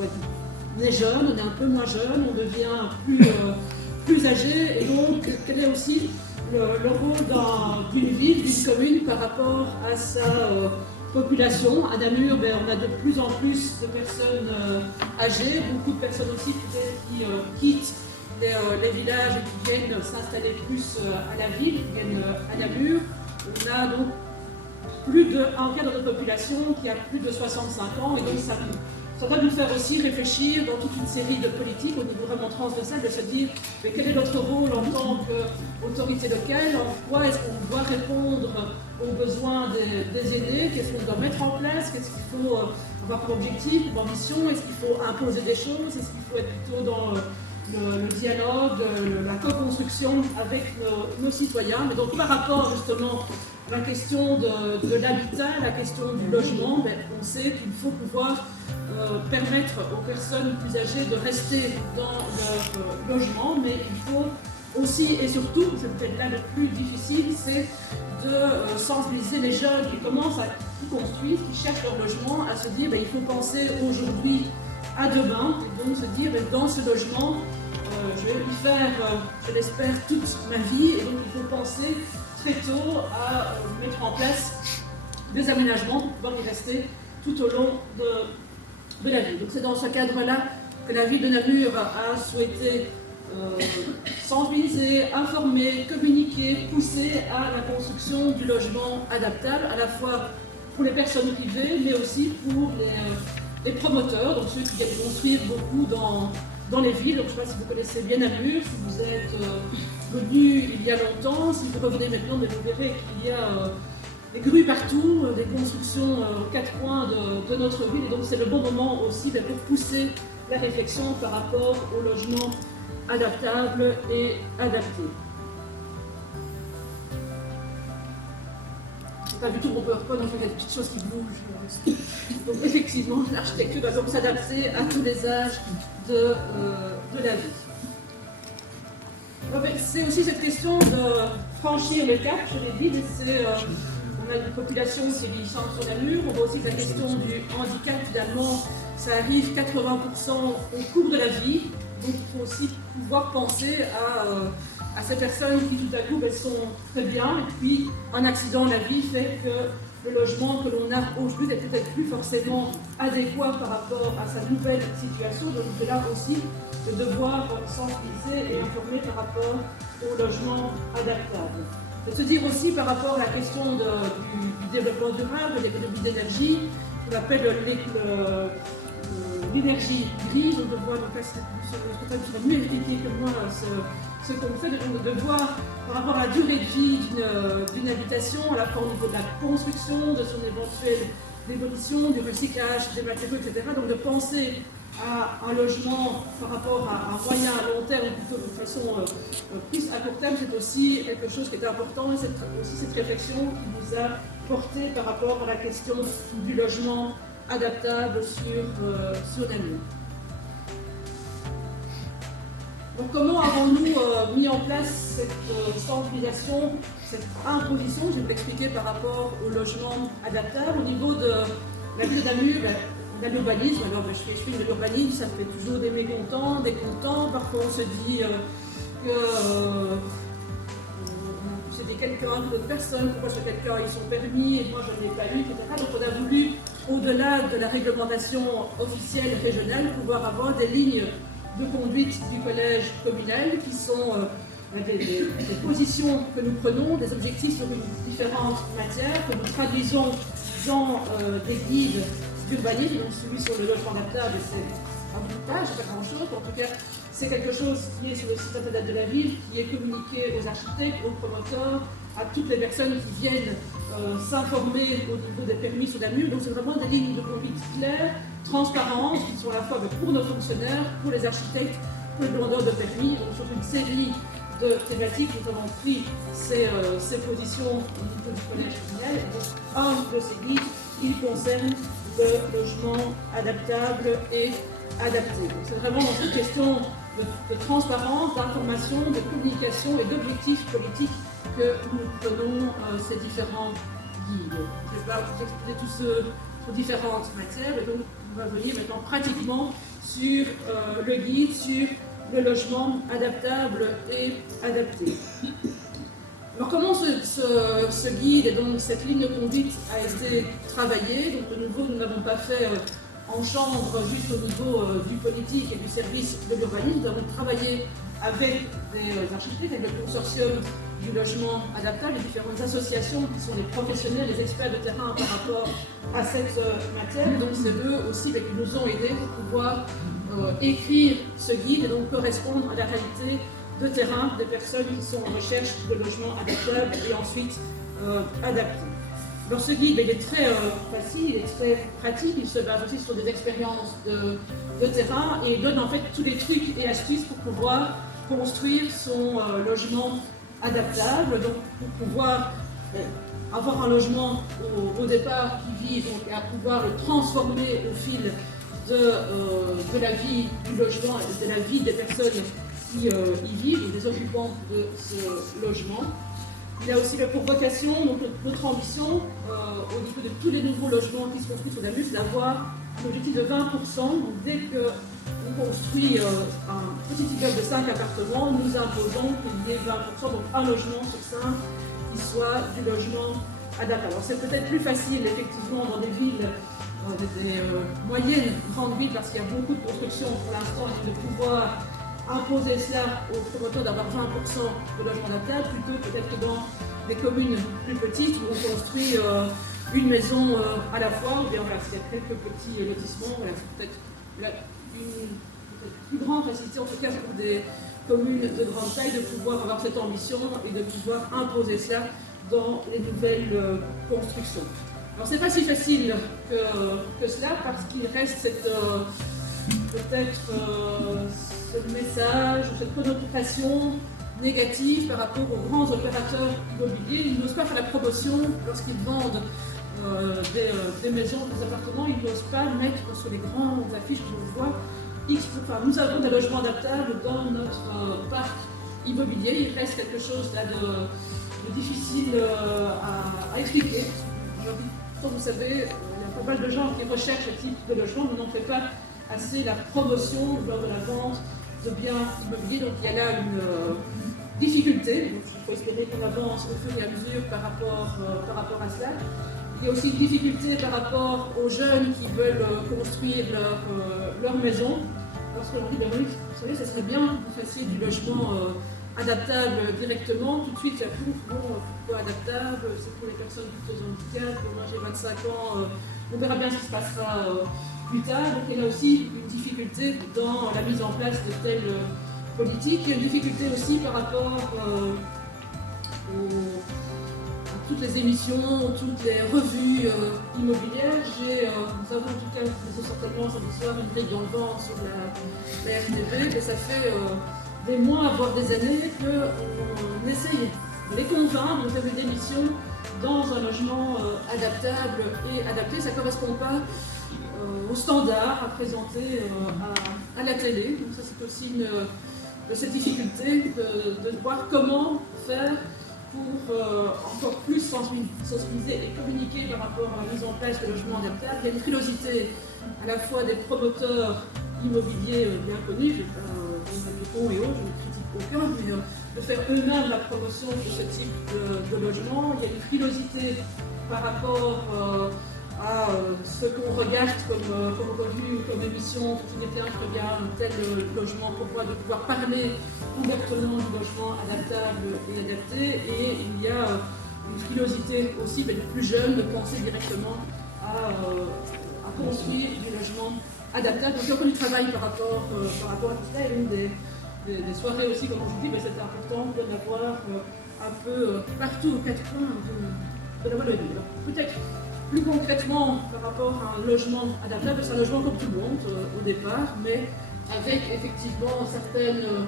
on est jeune, on est un peu moins jeune, on devient plus âgé, et donc quel est aussi le rôle d'une ville, d'une commune par rapport à sa population. À Namur, on a de plus en plus de personnes âgées, beaucoup de personnes aussi qui quittent les villages et qui viennent s'installer plus à la ville, qui viennent à Namur. On a donc un quart de notre population qui a plus de 65 ans, et donc ça doit nous faire aussi réfléchir dans toute une série de politiques au niveau vraiment transversal, de se dire mais quel est notre rôle en tant qu'autorité locale, en quoi est-ce qu'on doit répondre aux besoins des aînés, qu'est-ce qu'on doit mettre en place, qu'est-ce qu'il faut avoir comme objectif, comme ambition, est-ce qu'il faut imposer des choses, est-ce qu'il faut être plutôt dans le dialogue, la co-construction avec nos citoyens. Mais donc par rapport justement à la question de l'habitat, la question du logement, on sait qu'il faut pouvoir permettre aux personnes plus âgées de rester dans leur logement, mais il faut aussi et surtout, c'est peut-être là le plus difficile, c'est de sensibiliser les jeunes qui commencent à tout construire, qui cherchent leur logement, à se dire il faut penser aujourd'hui à demain, et donc se dire dans ce logement, je vais y faire, je l'espère, toute ma vie, et donc il faut penser très tôt à mettre en place des aménagements pour pouvoir y rester tout au long de la vie. Donc c'est dans ce cadre-là que la ville de Namur a souhaité sensibiliser, informer, communiquer, pousser à la construction du logement adaptable, à la fois pour les personnes privées, mais aussi pour les promoteurs, donc ceux qui viennent construire beaucoup dans les villes. Donc, je ne sais pas si vous connaissez bien Namur, si vous êtes venu il y a longtemps, si vous revenez maintenant, mais vous verrez qu'il y a des grues partout, des constructions aux quatre coins de notre ville, et donc c'est le bon moment aussi pour pousser la réflexion par rapport au logement adaptable et adapté. C'est pas du tout mon PowerPoint, donc il y a des petites choses qui bougent. Donc effectivement, l'architecture doit donc s'adapter à tous les âges de la vie. C'est aussi cette question de franchir le cap, je l'ai dit, on a une population qui est vieillissante sur Namur, on voit aussi que la question du handicap, finalement, ça arrive 80% au cours de la vie, donc il faut aussi pouvoir penser à ces personnes qui tout à coup sont très bien, et puis un accident de la vie fait que le logement que l'on a aujourd'hui n'est peut-être plus forcément adéquat par rapport à sa nouvelle situation, donc c'est là aussi de devoir sensibiliser et informer par rapport au logement adaptable. De se dire aussi par rapport à la question du développement durable, de l'économie d'énergie, qu'on appelle l'énergie grise, on doit voir, donc là c'est mieux expliquer que moi ce qu'on fait, de voir par rapport à la durée de vie d'une habitation, à la fois au niveau de la construction, de son éventuelle démolition, du recyclage des matériaux, etc. Donc de penser à un logement par rapport à un moyen, à long terme, plutôt de façon plus à court terme, c'est aussi quelque chose qui est important, et c'est aussi cette réflexion qui nous a porté par rapport à la question du logement adaptable sur Namur. Donc comment avons-nous mis en place cette sensibilisation, cette imposition, je vais vous l'expliquer par rapport au logement adaptable. Au niveau de la ville de Namur, on a l'urbanisme. Alors je fais de l'urbanisme, ça fait toujours des mécontents, des contents. Parfois on se dit que c'était quelqu'un, d'autres personnes, pourquoi sur quelqu'un ils sont permis et moi je ne l'ai pas eu, etc. Donc on a voulu, au-delà de la réglementation officielle régionale, pouvoir avoir des lignes de conduite du collège communal qui sont des positions que nous prenons, des objectifs sur différentes matières, que nous traduisons dans des guides d'urbanisme. Donc celui sur le logement adaptable, c'est un bout de page, c'est pas grand-chose. En tout cas, c'est quelque chose qui est sur le site internet de la ville, qui est communiqué aux architectes, aux promoteurs, à toutes les personnes qui viennent s'informer au niveau des permis sur Namur. Donc c'est vraiment des lignes de conduite claires, transparentes, qui sont à la fois pour nos fonctionnaires, pour les architectes, pour les demandeurs de permis. Donc sur une série de thématiques, nous avons pris ces positions au niveau du collège communal. Et donc un de ces guides, il concerne le logement adaptable et adapté. Donc c'est vraiment dans cette question de transparence, d'information, de communication et d'objectifs politiques que nous prenons ces différents guides. Je ne vais pas vous expliquer tous ceux sur différentes matières, et donc on va venir maintenant pratiquement sur le guide, sur le logement adaptable et adapté. Alors comment ce guide et donc cette ligne de conduite a été travaillée? Donc de nouveau, nous n'avons pas fait en chambre juste au niveau du politique et du service de l'urbanisme. Nous avons travaillé avec des architectes, avec le consortium du logement adaptable, les différentes associations qui sont des professionnels, les experts de terrain par rapport à cette matière. Et donc c'est eux aussi qui nous ont aidés pour pouvoir écrire ce guide et donc correspondre à la réalité de terrain des personnes qui sont en recherche de logements adaptables et ensuite adaptés. Alors ce guide, il est très facile, il est très pratique, il se base aussi sur des expériences de terrain et il donne en fait tous les trucs et astuces pour pouvoir construire son logement adaptable, donc pour pouvoir avoir un logement au départ qui vit donc, et à pouvoir le transformer au fil de la vie du logement et de la vie des personnes qui y vivent et des occupants de ce logement. Il a aussi pour vocation, donc notre ambition au niveau de tous les nouveaux logements qui se construisent sur la rue, c'est d'avoir un objectif de 20%. Donc dès qu'on construit un petit immeuble de 5 appartements, nous imposons qu'il y ait 20%, donc un logement sur 5 qui soit du logement adaptable. Alors c'est peut-être plus facile effectivement dans des villes, des moyennes grandes villes, parce qu'il y a beaucoup de construction pour l'instant, de pouvoir imposer cela aux promoteurs d'avoir 20% de logements adaptables, plutôt peut-être que dans des communes plus petites où on construit une maison à la fois, ou bien voilà, s'il y a quelques petits lotissements, voilà, c'est peut-être une plus grande facilité, en tout cas pour des communes de grande taille, de pouvoir avoir cette ambition et de pouvoir imposer cela dans les nouvelles constructions. Alors c'est pas si facile que cela, parce qu'il reste cette peut-être ce message, cette connotation négative par rapport aux grands opérateurs immobiliers. Ils n'osent pas faire la promotion lorsqu'ils vendent des maisons, des appartements, ils n'osent pas mettre sur les grandes affiches que l'on voit. Nous avons des logements adaptables dans notre parc immobilier. Il reste quelque chose là de difficile à expliquer. Comme vous savez, il y a pas mal de gens qui recherchent ce type de logement, mais n'en fait pas assez la promotion lors de la vente de biens immobiliers. Donc il y a là une difficulté. Donc, il faut espérer qu'on avance au fur et à mesure par rapport à cela. Il y a aussi une difficulté par rapport aux jeunes qui veulent construire leur maison. Lorsqu'on dit, ben oui, vous savez, ça serait bien que vous fassiez du logement adaptable directement. Tout de suite, il y a tout, pourquoi adaptable? C'est pour les personnes plutôt handicaps. Moi, j'ai 25 ans, on verra bien ce qui se passera plus tard. Donc, il y a aussi une difficulté dans la mise en place de telles politiques. Il y a une difficulté aussi par rapport toutes les émissions, toutes les revues immobilières. Nous avons en tout cas, certainement samedi soir, une grille dans le vent sur la RTV, mais ça fait des mois, voire des années qu'on essaye de les convaincre de faire une émission dans un logement adaptable et adapté. Ça ne correspond pas aux standards à présenter à la télé. Donc ça, c'est aussi cette difficulté de voir comment faire pour encore plus sensibiliser et communiquer par rapport à la mise en place de logements adaptables. Il y a une frilosité à la fois des promoteurs immobiliers bien connus, et autres, je ne critique aucun, mais de faire eux-mêmes la promotion de ce type de logement. Il y a une frilosité par rapport à ce qu'on regarde comme revue, comme émission, qui est bien très bien tel logement, de pouvoir parler ouvertement du logement adaptable et adapté. Et il y a une frilosité aussi des plus jeunes de penser directement à construire du logement adaptable. Donc il y a encore du travail par rapport à tout cela. Et une des soirées aussi, comme je dis, c'est important d'en avoir un peu partout aux quatre coins de la Wallonie. Peut-être plus concrètement, par rapport à un logement adaptable, c'est un logement comme tout le monde au départ, mais avec effectivement certaines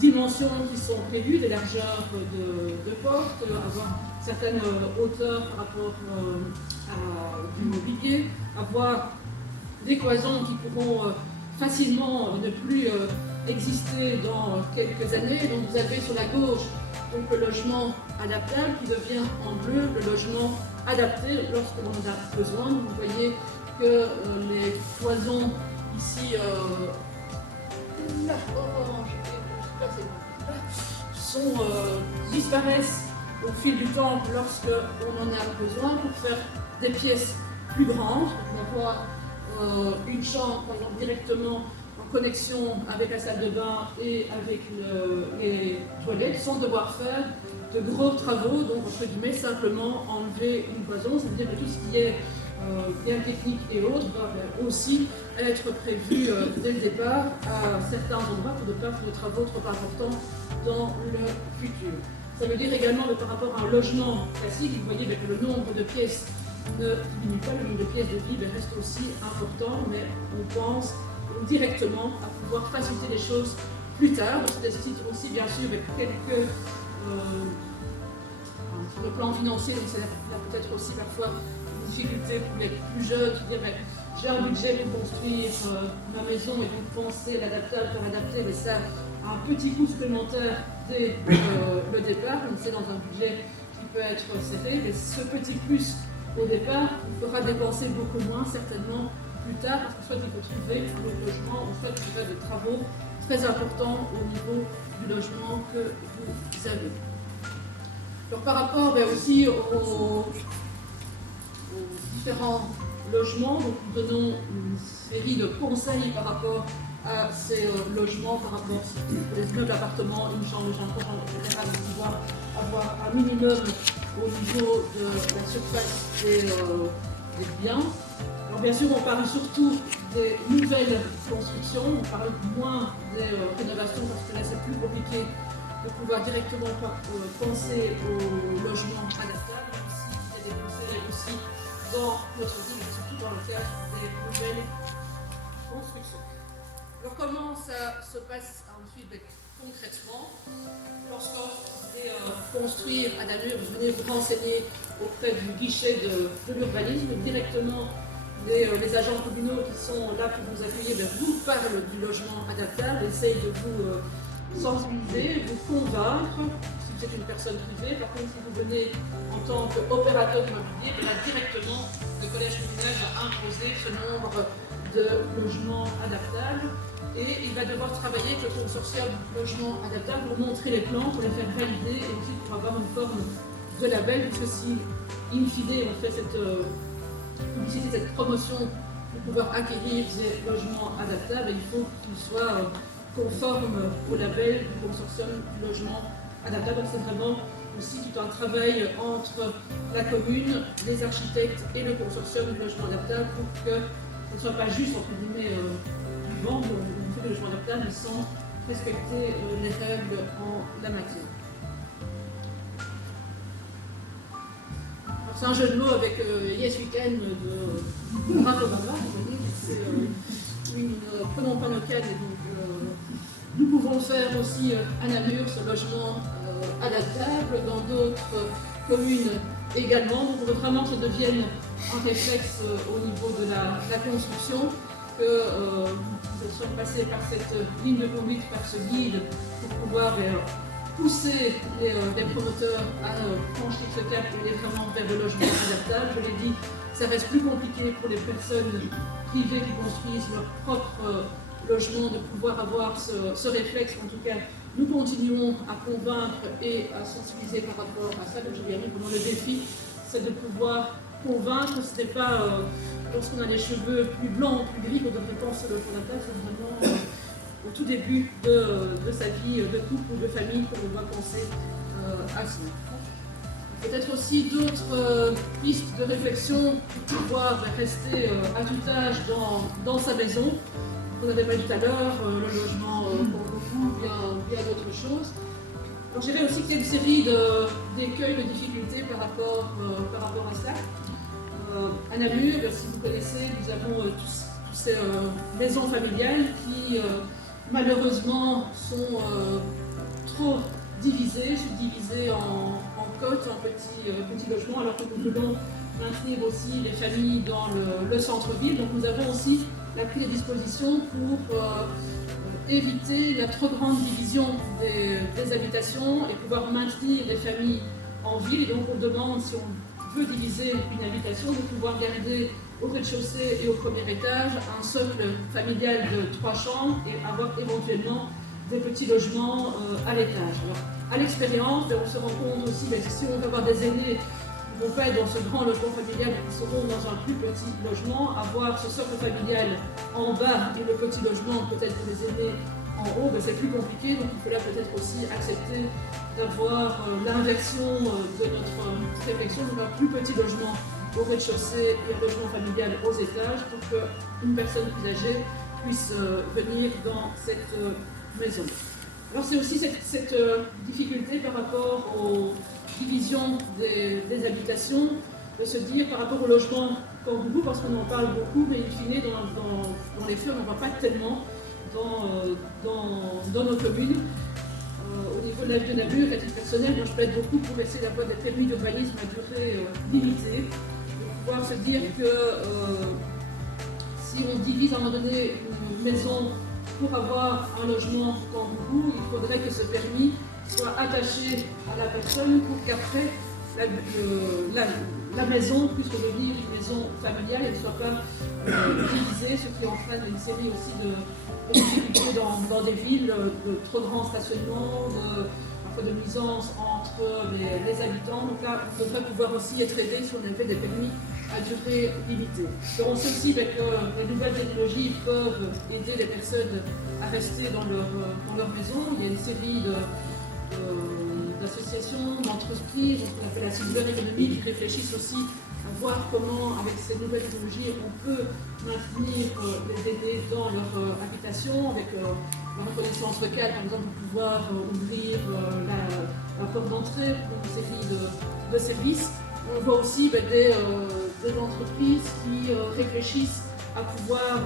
dimensions qui sont prévues, des largeurs de portes, avoir certaines hauteurs par rapport à du mobilier, avoir des cloisons qui pourront facilement ne plus exister dans quelques années. Donc vous avez sur la gauche donc, le logement adaptable qui devient en bleu le logement adapté lorsque l'on en a besoin. Vous voyez que les cloisons ici, disparaissent au fil du temps lorsque on en a besoin pour faire des pièces plus grandes, pour avoir une chambre par exemple, directement en connexion avec la salle de bain et avec les toilettes sans devoir faire de gros travaux, donc entre guillemets simplement enlever une cloison, c'est-à-dire que tout ce qui est bien technique et autres doit aussi être prévu dès le départ à certains endroits pour ne pas faire de travaux trop importants dans le futur. Ça veut dire également que par rapport à un logement classique, vous voyez que le nombre de pièces ne diminue pas, le nombre de pièces de vie reste aussi important, mais on pense directement à pouvoir faciliter les choses plus tard. Donc ça nécessite aussi bien sûr avec quelques sur le plan financier, donc ça a peut-être aussi parfois une difficulté pour les plus jeunes qui disent j'ai un budget pour construire ma maison et donc penser l'adaptable, faire adapter, mais ça a un petit coût supplémentaire dès le départ, donc c'est dans un budget qui peut être serré, mais ce petit plus au départ il faudra dépenser beaucoup moins certainement plus tard parce que soit il faut trouver un autre logement, ou soit il y a des travaux très importants au niveau du logement que vous avez. Alors, par rapport aussi aux différents logements, donc nous donnons une série de conseils par rapport à ces logements, par rapport aux immeubles appartements, une chambre, etc., de pouvoir avoir un minimum au niveau de la surface des biens. Alors bien sûr, on parle surtout des nouvelles constructions, on parle moins des rénovations parce que là c'est plus compliqué de pouvoir directement penser au logement adaptable, même si il y a des conseils aussi dans notre ville, et surtout dans le cadre des nouvelles constructions. Alors comment ça se passe ensuite concrètement? Lorsqu'on voulez construire à Namur, vous venez vous renseigner auprès du guichet de l'urbanisme, directement les agents communaux qui sont là pour vous accueillir vous parlent du logement adaptable, essayent de vous sensibiliser, vous convaincre, si vous êtes une personne privée. Par contre, si vous venez en tant qu'opérateur immobilier, là, directement, le collège communal va imposer ce nombre de logements adaptables et il va devoir travailler avec le consortium logement adaptable pour montrer les plans, pour les faire valider et ensuite pour avoir une forme de label, puisque si, in fine, on fait cette publicité, cette promotion pour pouvoir acquérir ces logements adaptables, il faut qu'ils soient conforme au label du consortium du logement adaptable. Donc c'est vraiment aussi tout un travail entre la commune, les architectes et le consortium du logement adaptable pour que ce ne soit pas juste entre guillemets du vent, on fait le logement adaptable mais sans respecter les règles en la matière. C'est un jeu de mots avec Yes Weekend de Barack Obama, oui, nous ne prenons pas nos cannes et donc nous pouvons faire aussi à Namur ce logement adaptable, dans d'autres communes également. Donc on veut vraiment que ça devienne un réflexe au niveau de la construction, que nous soyons passés par cette ligne de conduite, par ce guide, pour pouvoir pousser les promoteurs à franchir ce cap et aller vraiment vers le logement adaptable. Je l'ai dit, ça reste plus compliqué pour les personnes privées qui construisent leur propre logement de pouvoir avoir ce réflexe. En tout cas, nous continuons à convaincre et à sensibiliser par rapport à ça. Donc je viens vraiment le défi, c'est de pouvoir convaincre. Ce n'est pas lorsqu'on a les cheveux plus blancs, plus gris qu'on devrait penser au logement adaptable, c'est vraiment au tout début de sa vie de couple ou de famille qu'on doit penser à ça. Peut-être aussi d'autres pistes de réflexion pour pouvoir rester à tout âge dans sa maison. On avait parlé tout à l'heure, le logement pour beaucoup, bien d'autres choses. Donc je dirais aussi qu'il y a une série d'écueils, de difficultés par rapport à ça. À Namur, si vous connaissez, nous avons tous ces maisons familiales qui malheureusement sont trop divisées, subdivisées en côtes, en petits logements, alors que nous voulons maintenir aussi les familles dans le centre-ville. Donc nous avons aussi pris les dispositions pour éviter la trop grande division des habitations et pouvoir maintenir les familles en ville. Et donc on demande, si on veut diviser une habitation, de pouvoir garder au rez-de-chaussée et au premier étage un socle familial de 3 chambres et avoir éventuellement des petits logements à l'étage. À l'expérience, on se rend compte aussi que si on veut avoir des aînés qui vont pas être dans ce grand logement familial, qui seront dans un plus petit logement, avoir ce socle familial en bas et le petit logement peut-être pour les aînés en haut, c'est plus compliqué, donc il faut là peut-être aussi accepter d'avoir l'inversion de notre réflexion, donc un plus petit logement au rez-de-chaussée et un logement familial aux étages pour qu'une personne plus âgée puisse venir dans cette maison. Alors c'est aussi cette difficulté par rapport aux divisions des habitations, de se dire par rapport au logement kangourou, parce qu'on en parle beaucoup, mais in fine, dans les faits, on n'en voit pas tellement dans nos communes. Au niveau de la vie de Namur, à titre personnel, moi je plaide beaucoup pour essayer d'avoir des permis d'urbanisme à durée limitée, pour pouvoir se dire que si on divise à un moment donné une maison pour avoir un logement kangourou, il faudrait que ce permis soit attaché à la personne pour qu'après la maison puisse devenir une maison familiale et ne soit pas divisée, ce qui entraîne une série aussi de difficultés dans des villes, de trop grands stationnements, parfois de nuisances entre les habitants. Donc là, on devrait pouvoir aussi être aidé si on avait des permis à durée limitée. Donc on sait aussi que les nouvelles technologies peuvent aider les personnes à rester dans leur maison. Il y a une série d'associations, d'entreprises, qu'on appelle la silver economy, qui réfléchissent aussi à voir comment, avec ces nouvelles technologies, on peut maintenir les aînés dans leur habitation, avec la reconnaissance vocale, par exemple, pour pouvoir ouvrir la porte d'entrée pour une série de services. On voit aussi des entreprises qui réfléchissent à pouvoir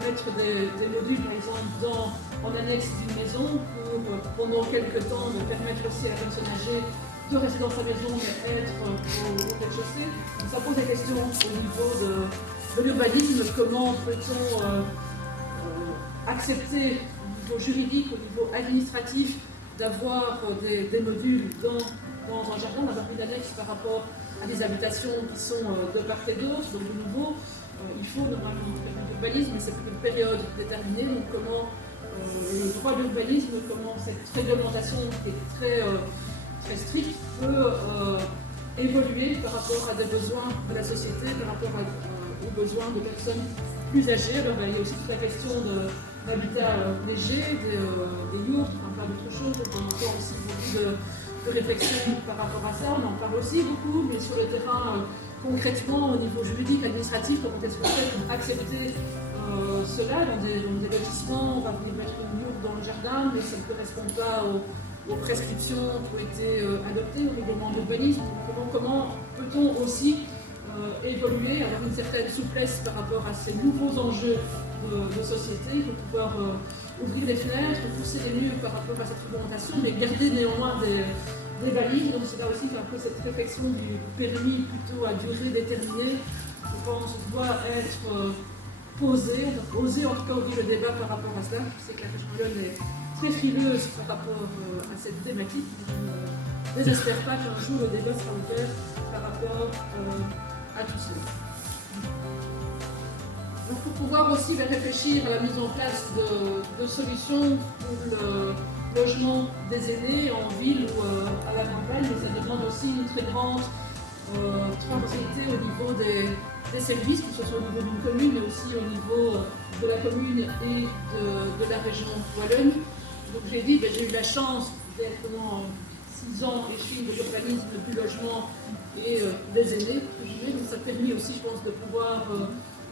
mettre des modules, par exemple, en annexe d'une maison pour, pendant quelques temps, permettre aussi à la personne âgée de rester dans sa maison mais être au rez-de-chaussée. Ça pose la question au niveau de l'urbanisme, comment peut-on accepter au niveau juridique, au niveau administratif, d'avoir des modules dans un jardin, d'avoir une annexe par rapport à des habitations qui sont de part et d'autre. Donc de nouveau, il faut normalement un urbanisme, mais c'est pour une période déterminée. Donc comment le droit de l'urbanisme, comment cette réglementation qui est très stricte peut évoluer par rapport à des besoins de la société, par rapport aux besoins de personnes plus âgées. Alors il y a aussi toute la question de l'habitat léger, des yurts, on parle d'autre chose, donc on entend aussi beaucoup de réflexion par rapport à ça, on en parle aussi beaucoup, mais sur le terrain, concrètement, au niveau juridique, administratif, comment est-ce qu'on fait pour accepter cela dans des lotissements, on va venir mettre une yourte dans le jardin, mais ça ne correspond pas aux prescriptions qui ont été adoptées au règlement d'urbanisme. Comment peut-on aussi évoluer, avoir une certaine souplesse par rapport à ces nouveaux enjeux de société, pour pouvoir ouvrir les fenêtres, pousser les murs par rapport à cette réglementation, mais garder néanmoins des balises. Donc c'est là aussi un peu cette réflexion du permis plutôt à durée déterminée, je pense, doit être posée. On doit oser en tout cas ouvrir le débat par rapport à cela. Je sais que la région Wallonne est très frileuse par rapport à cette thématique. Je ne désespère pas qu'un jour le débat sera ouvert par rapport à tout cela. Donc pour pouvoir aussi réfléchir à la mise en place de solutions pour le logement des aînés en ville ou à la campagne, mais ça demande aussi une très grande transversalité au niveau des services, que ce soit au niveau d'une commune, mais aussi au niveau de la commune et de la région wallonne. Donc j'ai dit, j'ai eu la chance d'être pendant 6 ans échine de l'urbanisme, du logement et des aînés, donc ça a permis aussi, je pense, de pouvoir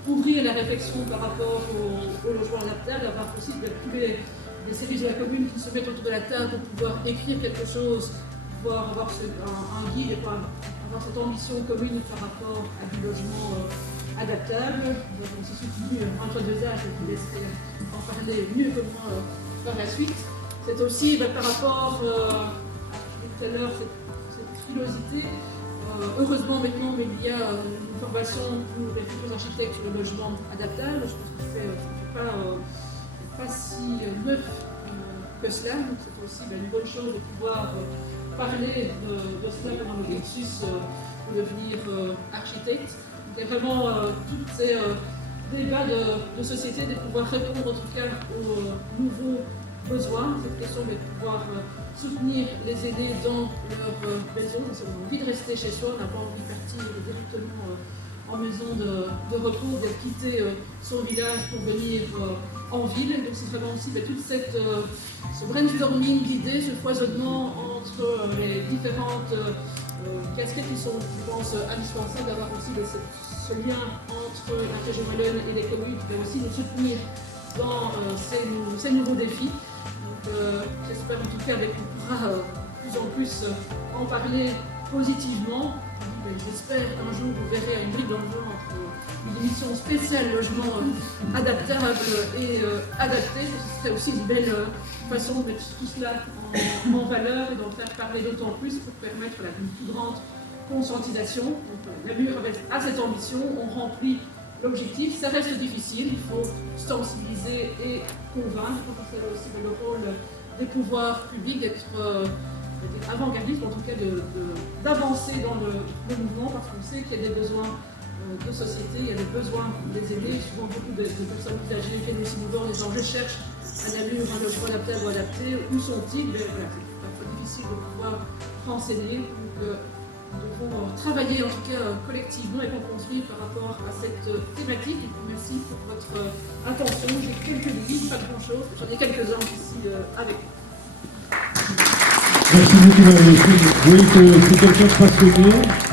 ouvrir la réflexion par rapport au logement adaptable, d'avoir aussi tous les services de la commune qui se mettent autour de la table pour pouvoir écrire quelque chose, pouvoir avoir un guide et pouvoir avoir cette ambition commune par rapport à du logement adaptable. Donc on s'est soutenu Antoine Deusage, je vous laisserai en parler mieux que moi par la suite. C'est aussi par rapport à tout à l'heure cette frilosité. Heureusement maintenant, mais il y a une formation pour les futurs architectes sur le logement adaptable. Je pense que c'est pas si neuf que cela. Donc c'est aussi une bonne chose de pouvoir parler de cela pendant le cursus pour devenir architecte. il y a vraiment tous ces débats de société, de pouvoir répondre en tout cas aux nouveaux besoins. Cette question de pouvoir soutenir les aînés dans leur maison. Nous avons envie de rester chez soi, on n'a pas envie de partir directement en maison de repos, de quitter son village pour venir en ville. Donc c'est vraiment aussi tout ce brainstorming d'idées, ce foisonnement entre les différentes casquettes qui sont, je pense, indispensables, d'avoir aussi ce lien entre la région wallonne et les communes qui va aussi nous soutenir dans ces nouveaux défis. Donc j'espère en tout cas qu'on pourra de plus en plus en parler positivement. J'espère qu'un jour vous verrez à une brique dans le ventre une émission spéciale logement adaptable et adapté. Ce serait aussi une belle façon de mettre tout cela en valeur et d'en faire parler d'autant plus pour permettre une plus grande conscientisation. Donc, Namur a cette ambition, on remplit l'objectif, ça reste difficile, il faut sensibiliser et convaincre. Je pense que c'est aussi le rôle des pouvoirs publics d'être avant-gardiste, en tout cas d'avancer dans le mouvement, parce qu'on sait qu'il y a des besoins de société, il y a des besoins des aînés, souvent beaucoup de personnes plus âgées viennent aussi nous voir, les gens recherchent à Namur un logement adaptable ou adapté, où sont-ils? Mais voilà, c'est parfois difficile de pouvoir renseigner, donc nous devons travailler en tout cas collectivement et construire par rapport à cette thématique. Et merci pour votre attention, j'ai quelques livres, pas grand-chose, j'en ai quelques-uns ici avec moi. Merci beaucoup, Madame. Vous voyez que c'est quelqu'un de passionné.